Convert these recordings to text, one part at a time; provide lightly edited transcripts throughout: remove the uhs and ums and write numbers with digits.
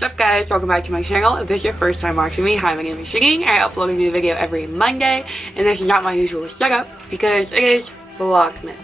What's up guys, welcome back to my channel. If this is your first time watching me, hi, my name is Janine. I upload a new video every Monday, and this is not my usual setup because it is Vlogmas.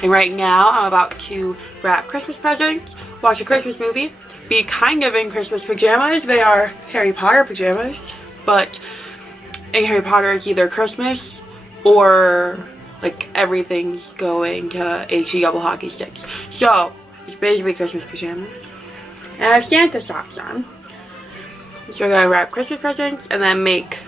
And right now I'm about to wrap Christmas presents, watch a Christmas movie, be kind of in Christmas pajamas. They are Harry Potter pajamas, but in Harry Potter it's either Christmas or like everything's going to HD double hockey sticks. So it's basically Christmas pajamas. And I have Santa socks on. So we're gonna wrap Christmas presents and then make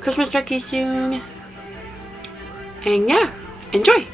Christmas turkey soon. And yeah, enjoy!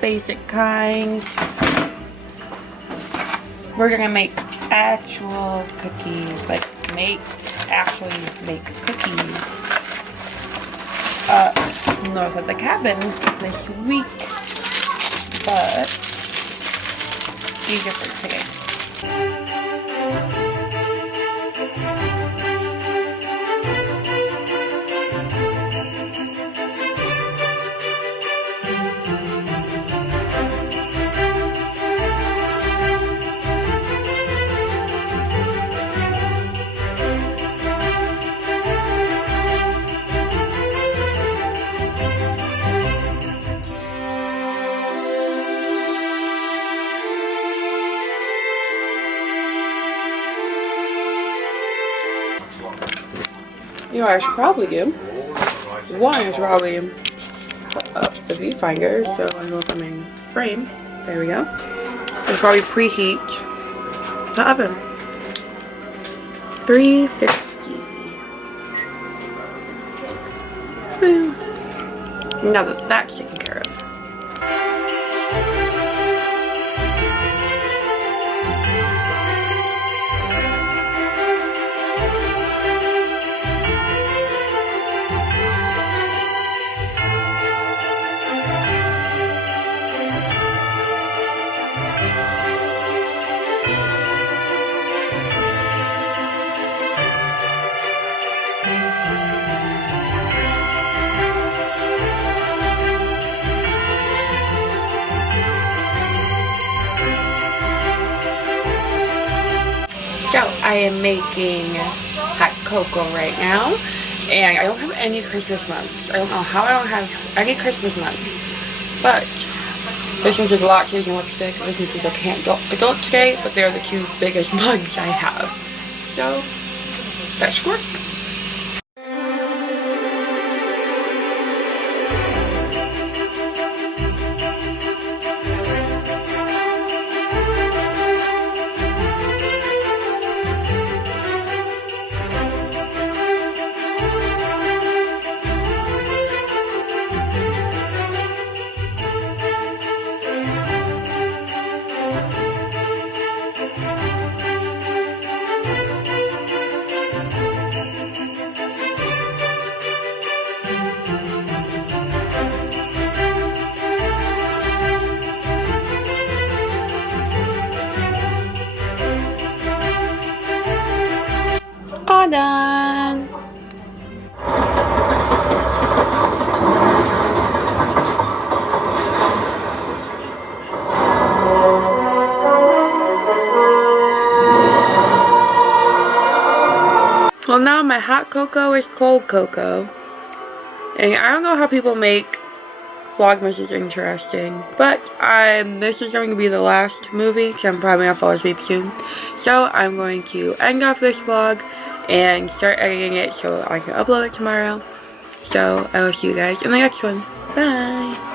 basic kind. We're gonna make actual cookies, like actually make cookies north of the cabin this week, but these are for today. You know what I should probably do? One, I should probably put up the viewfinder so I know if I'm in frame. There we go. I should probably preheat the oven. 350. Boom. Now that that's taken care of. So I am making hot cocoa right now, and I don't have any Christmas mugs. I don't know how I don't have any Christmas mugs, but this one says lattes and lipstick. This one says I can't adult today, but they're the two biggest mugs I have. So that should work. All done. Well, now my hot cocoa is cold cocoa. And I don't know how people make VLOGMAS is interesting, but this is going to be the last movie because I'm probably going to fall asleep soon. So I'm going to end off this vlog and start editing it so I can upload it tomorrow. So I will see you guys in the next one. Bye!